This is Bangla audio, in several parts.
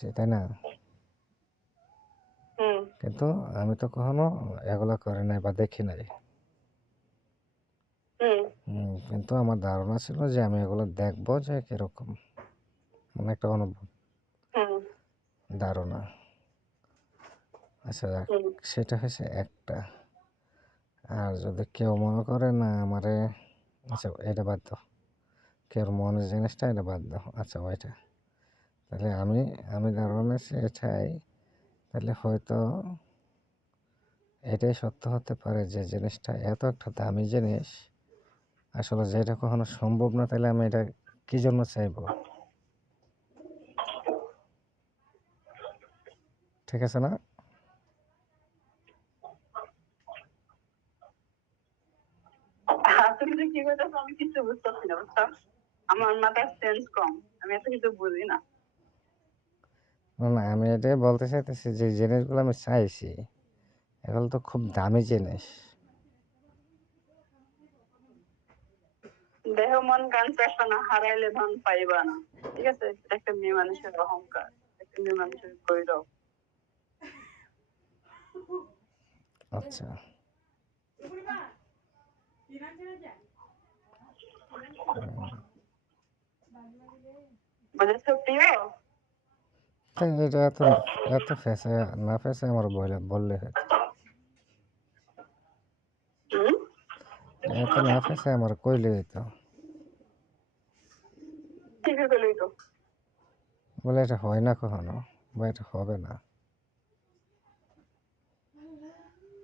তাই না? হুম। কিন্তু আমি তো কখনো এগুলা করি নাই বা দেখি নাই। হুম। কিন্তু আমার ধারণা ছিল যে আমি এগুলো দেখবো যে কিরকম। মানে একটা হুম। ধারণা। আচ্ছা হুম। সেটা হচ্ছে একটা। আর যদি কেউ মনে করে না আমারে আচ্ছা এটা বাদ দাও। কেউ মনের জিনিসটা এটা বাদ দাও। আচ্ছা ওইটা। তাহলে আমি ধারণা নিচ্ছি এটাই তাহলে হয়তো এটাই সত্য হতে পারে যে জিনিসটা এত একটা দামি জিনিস আসলে যেটা কখনো সম্ভব না তাহলে আমি এটা কি জন্য চাইবো? ঠিক আছে না? তুমি যে কি কইতাছো আমি কিছু বুঝতেছি না, বুঝছো? আমার মাথার সেন্স কম, আমি এত কিছু বুঝি না। না আমি এটাই বলতে চাইতেছি যে জিনিসগুলো আমি চাইছি এগুলো তো খুব দামি জিনিস। দেহ মন কান চাইবা না, হারাইলে ধন পাইবা না। ঠিক আছে, এটা একটা মেয়ে মানুষের অহংকার, একটা মেয়ে মানুষের গৌরব। আচ্ছা বুঝেছো প্রিয়? তাই এটা এত ফেসে না ফেসে আমার বললে হতো। হুম। এত না ফেসে আমার কইলে হতো। ঠিক আছে লইতো। বলে এটা হয় না কখনো বা এটা হবে না।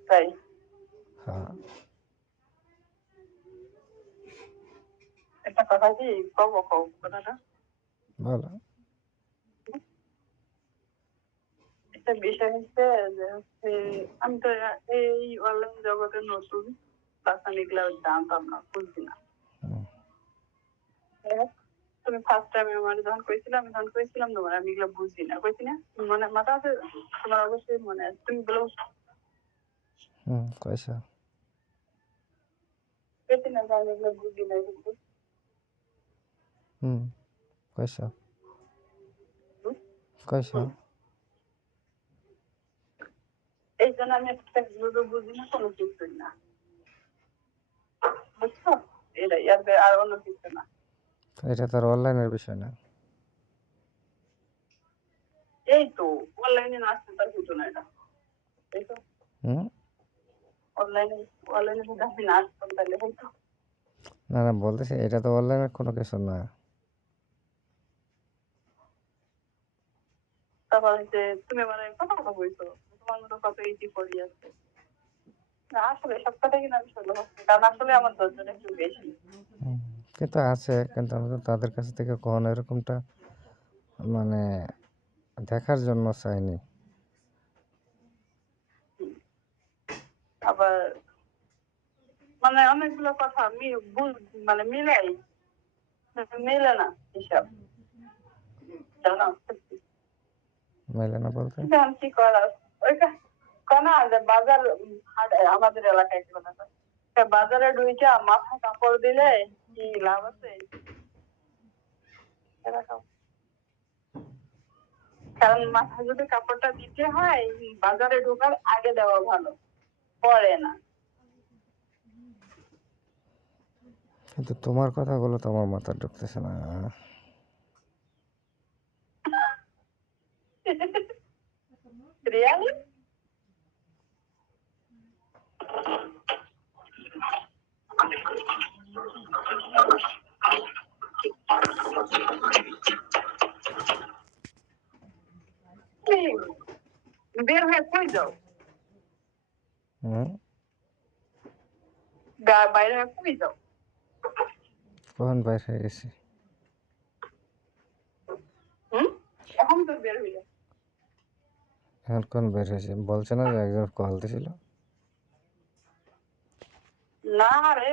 তাই হ্যাঁ একটা কথা কি কব, কও কথাটা। বলো। একটা বিষয় হচ্ছে যে আমি তো এই অনলাইন জগতে নতুন, প্লাস আমি এগুলো জানতাম না, বুঝছি না। তুমি ফার্স্ট টাইম আমার যখন কইছিলাম, আমি তখন কইছিলাম তোমার আমি এগুলো বুঝি না, কইছি না? মানে মাথা আছে তোমার, অবশ্যই মনে আছে, তুমি বলো। কইছো। কইছি না যে আমি এগুলো বুঝি না, কিন্তু কইছো কইছো। এই জন্য আমি একটা বুঝি না, কোনো কিছুই না, বুঝছো? এটাই, আর অন্য কিছু না। এটা তো আর অনলাইনের বিষয় না। এই তো অনলাইনে না আসতে তার কিছু না, এটা এই তো হুম অনলাইনে, অনলাইনে যদি আমি না আসতাম তাহলে হয়তো। না না বলতেছি এটা তো অনলাইনের কোনো কিছু না। তারপর হচ্ছে তুমি মানে কথা কথা বলছো, তোমার মতো কত ইজি করি আছে। না আসলে সব কথা কিন্তু আমি শুনতে পাচ্ছি, কারণ আসলে আমার ধৈর্যটা একটু বেশি। কিন্তু আছে কিন্তু আমি তো তাদের কাছ থেকে কখনো এরকমটা মানে দেখার জন্য চাইনি। আবার মানে অনেকগুলো কথা আমি মানে মিলাই, মিলে না হিসাব, জানো? মেলে না বলতে এখন কি করার, ওইটা কেন যে বাজার হাট আমাদের এলাকায় কি বলে, বাজারে ঢুইকা মাথা কাপড় দিলে কি লাভ আছে? এরকম। কারণ মাথা যদি কাপড়টা দিতে হয় বাজারে ঢোকার আগে দেওয়া ভালো, পরে না। কিন্তু তোমার কথাগুলো তো আমার মাথায় ঢুকতেছে না। রিয়ালি বের হয়ে কই যাও? হুম বাইরে হয়ে কই যাও? কখন বাইর হয়ে গেছি? হুম, এখন তো বের হইলে। এখন কোন বের হয়েছে বলছে না যে একজন কল দিছিল। না রে